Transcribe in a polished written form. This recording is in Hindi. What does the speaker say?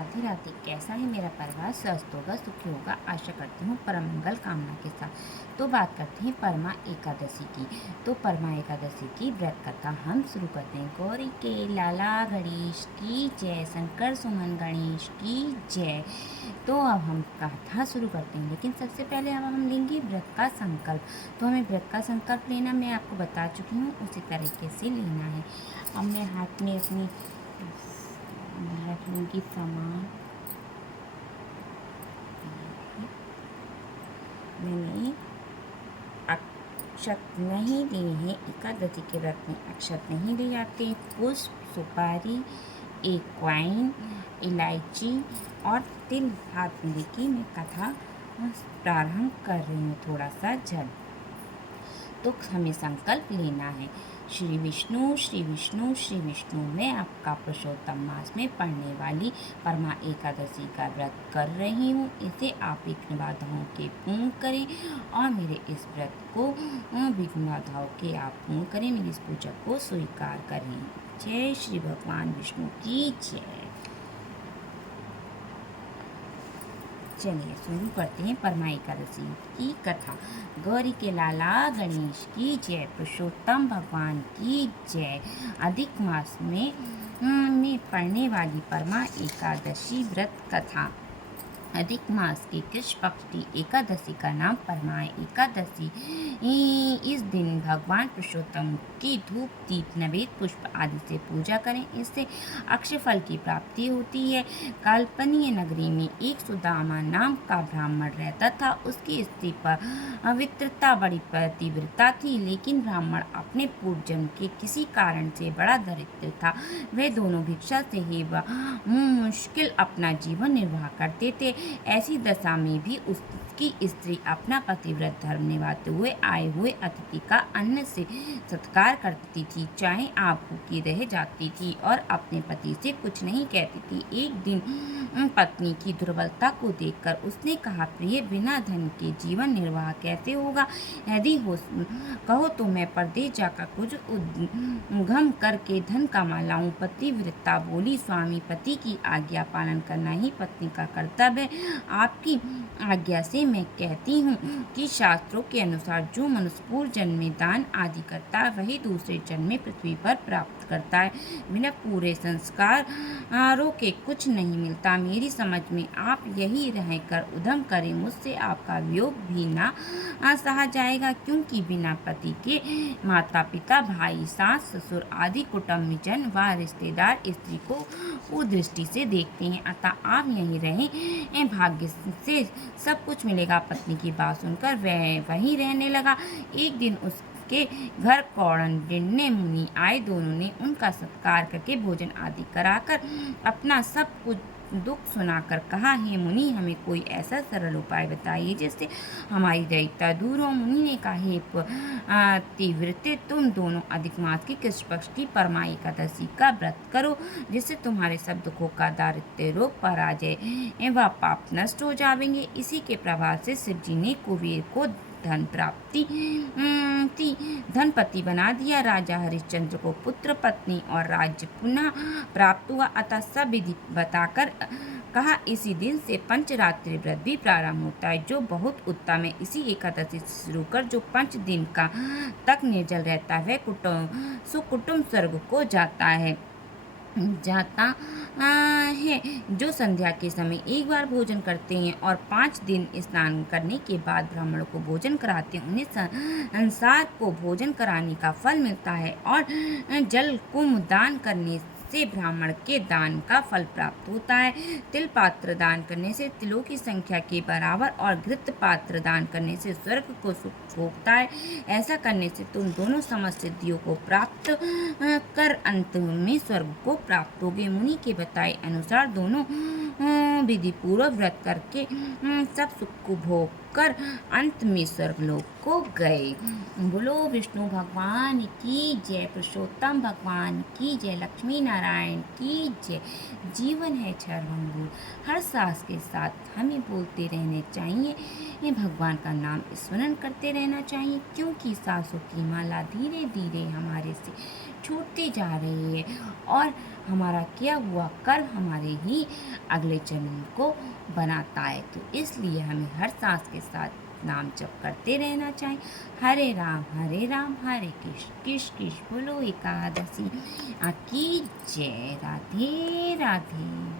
राधे राधे। कैसा है मेरा परिवार? स्वस्थ होगा, सुखी होगा, आशा करती हूँ परम मंगल कामना के साथ। तो बात करते हैं परमा एकादशी की। तो परमा एकादशी की व्रत कथा हम शुरू करते हैं। गौरी के लाला गणेश की जय, शंकर सुमन गणेश की जय। तो अब हम कथा शुरू करते हैं, लेकिन सबसे पहले अब हम लेंगे व्रत का संकल्प। तो हमें व्रत का संकल्प लेना मैं आपको बता चुकी हूँ, उसी तरीके से लेना है। अब मैं हाथ में अपनी रख लूँगी सामान। मैंने अक्षत नहीं लिए हैं, एकादशी के व्रत में अक्षत नहीं ले जाते। पुष्प, सुपारी, एक कॉइन, इलायची और तिल हाथ में लेके मैं कथा प्रारंभ कर रही हूँ। थोड़ा सा जल। तो हमें संकल्प लेना है। श्री विष्णु श्री विष्णु श्री विष्णु, मैं आपका पुरुषोत्तम मास में पढ़ने वाली परमा एकादशी का व्रत कर रही हूँ। इसे आप विघ्न बाधाओं के पूर्ण करें और मेरे इस व्रत को विघ्न बाधाओं के आप पूर्ण करें। मेरी इस पूजा को स्वीकार करें। जय श्री भगवान विष्णु की जय। चलिए शुरू करते हैं परमा एकादशी की कथा। गौरी के लाला गणेश की जय, पुरुषोत्तम भगवान की जय। अधिक मास में पढ़ने वाली परमा एकादशी व्रत कथा। अधिक मास की कृष्ण पक्ष की एकादशी का नाम परमा एकादशी। इस दिन भगवान पुरुषोत्तम की धूप, दीप, नवेद, पुष्प आदि से पूजा करें। इससे अक्षय फल की प्राप्ति होती है। काल्पनीय नगरी में एक सुदामा नाम का ब्राह्मण रहता था। उसकी स्त्री पवित्रता बड़ी पतिव्रता थी, लेकिन ब्राह्मण अपने पूर्व जन्म के किसी कारण से बड़ा दरिद्र था। वे दोनों भिक्षा से ही मुश्किल अपना जीवन निर्वाह करते थे। ऐसी दशा में भी उसकी स्त्री अपना पतिव्रत धर्म निभाते हुए आए हुए अतिथि का अन्न से सत्कार करती थी, चाहे आप भूखी रह जाती थी, और अपने पति से कुछ नहीं कहती थी। एक दिन पत्नी की दुर्बलता को देखकर उसने कहा, प्रिय, बिना धन के जीवन निर्वाह कैसे होगा? यदि हो कहो तो मैं परदेश जाकर कुछ उद्यम करके धन कमा लाऊं। पतिव्रता बोली, स्वामी, पति की आज्ञा पालन करना ही पत्नी का कर्तव्य है। आपकी आज्ञा से मैं कहती हूँ कि शास्त्रों के अनुसार जो मनुष्य पूर्व जन्म में दान आदि करता है, वही दूसरे जन्म में पृथ्वी पर प्राप्त करता है। बिना पूरे संस्कारों के कुछ नहीं मिलता। मेरी समझ में आप यही रहकर उद्यम करें। मुझसे आपका वियोग भी ना सहा जाएगा, क्योंकि बिना पति के माता पिता, भाई, सास, ससुर आदि कुटुंबजन व रिश्तेदार स्त्री को कुदृष्टि से देखते हैं। अतः आप यहीं रहें, भाग्य से सब कुछ मिलेगा। पत्नी की बात सुनकर वह वहीं रहने लगा। एक दिन उसके घर कौंडिन्य मुनि आए। दोनों ने उनका सत्कार करके भोजन आदि कराकर अपना सब कुछ दुख सुनाकर कहा, हे मुनि, हमें कोई ऐसा सरल उपाय बताइए जिससे हमारी दैत्यता दूर हो। मुनि ने कहा, हे पतिव्रते, तुम दोनों अधिक मास की कृष्ण पक्ष की परमा एकादशी का व्रत करो, जिससे तुम्हारे सब दुखों का दारिद्र्य रोग, पराजय व पाप नष्ट हो जाएंगे। इसी के प्रभाव से शिव जी ने कुबेर को धन प्राप्ति धनपति बना दिया। राजा हरिश्चंद्र को पुत्र, पत्नी और राज्य पुनः प्राप्त हुआ। अतः सब विधि बताकर कहा, इसी दिन से पंचरात्रि व्रत भी प्रारंभ होता है, जो बहुत उत्तम है। इसी एकादशी से शुरू कर जो 5 दिन का तक निर्जल रहता है, वह सुकुटुम्ब स्वर्ग को जाता है। जो संध्या के समय एक बार भोजन करते हैं और 5 दिन स्नान करने के बाद ब्राह्मणों को भोजन कराते हैं, उन्हें संसार को भोजन कराने का फल मिलता है। और जल कुंभ दान करने से ब्राह्मण के दान का फल प्राप्त होता है। तिल पात्र दान करने से तिलों की संख्या के बराबर और घृत पात्र दान करने से स्वर्ग को सुख भोगता है। ऐसा करने से तुम दोनों समस्त सिद्धियों को प्राप्त कर अंत में स्वर्ग को प्राप्त होगे। मुनि के बताए अनुसार दोनों विधि पूर्वक व्रत करके सब सुख को भोग कर अंत में स्वर्गलोक को गए। बोलो विष्णु भगवान की जय, पुरुषोत्तम भगवान की जय, लक्ष्मी नारायण की जय। जीवन है क्षणभंगुर, हर सांस के साथ हमें बोलते रहने चाहिए, भगवान का नाम स्मरण करते रहना चाहिए, क्योंकि सांसों की माला धीरे धीरे हमारे से छूटती जा रही है और हमारा किया हुआ कर्म हमारे ही अगले जन्म को बनाता है। तो इसलिए हमें हर सांस के साथ नाम जप करते रहना चाहिए। हरे राम हरे राम, हरे कृष्ण कृष्ण कृष्ण बोलो एकादशी की जय। राधे राधे।